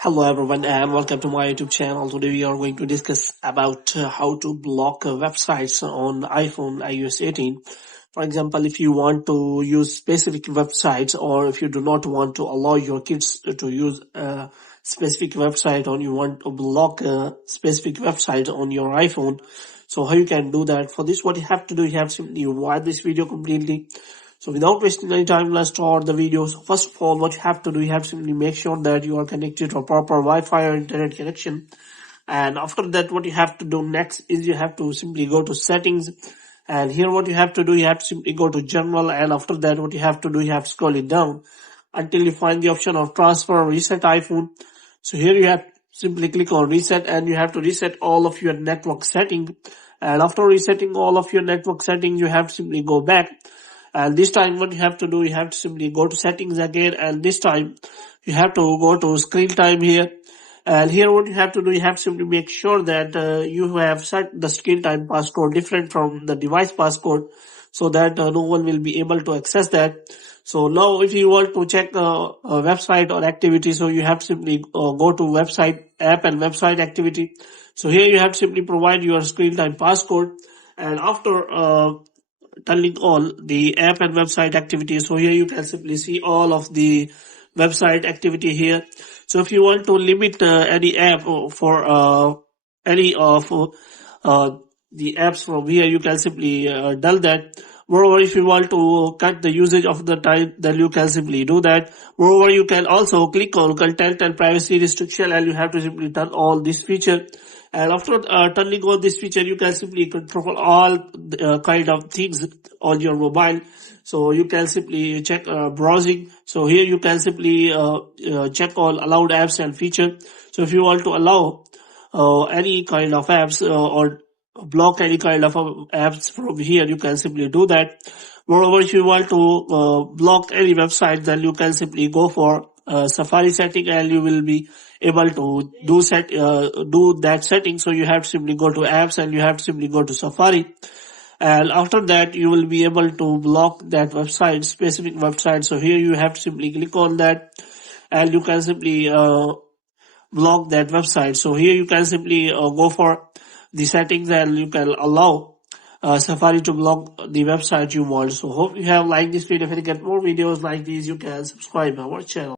Hello everyone and welcome to my YouTube channel. Today we are going to discuss about how to block websites on iPhone iOS 18. For example, if you want to use specific websites or if you do not want to allow your kids to use a specific website or you want to block a specific website on your iPhone. So how you can do that? For this, what you have to do, you have to simply watch this video completely. So without wasting any time, let's start the video. So first of all, what you have to do, you have to simply make sure that you are connected to a proper Wi-Fi or internet connection. And after that, what you have to do next is you have to simply go to settings. And here what you have to do, you have to simply go to general. And after that, what you have to do, you have to scroll it down until you find the option of transfer or reset iPhone. So here you have simply click on reset and you have to reset all of your network settings. And after resetting all of your network settings, you have to simply go back. And this time what you have to do, you have to simply go to settings again, and this time you have to go to screen time here. And here what you have to do, you have to simply make sure that you have set the screen time passcode different from the device passcode so that no one will be able to access that. So now if you want to check a website or activity, so you have to simply go to website app and website activity. So here you have to simply provide your screen time passcode, and after turning on the app and website activity, so here you can simply see all of the website activity here. So if you want to limit any app for any of the apps from here, you can simply dull that. Moreover, if you want to cut the usage of the time, then you can simply do that. Moreover, you can also click on content and privacy restriction, and you have to simply turn on this feature. And after turning on this feature, you can simply control all kind of things on your mobile. So you can simply check browsing. So here you can simply check all allowed apps and feature. So if you want to allow any kind of apps or block any kind of apps from here, you can simply do that. Moreover, if you want to block any website, then you can simply go for Safari setting, and you will be able to do that setting. So you have to simply go to apps and you have to simply go to Safari, and after that you will be able to block that website, specific website. So here you have to simply click on that and you can simply block that website. So here you can simply go for the settings and you can allow Safari to block the website you want. So hope you have liked this video. If you get more videos like these, you can subscribe our channel.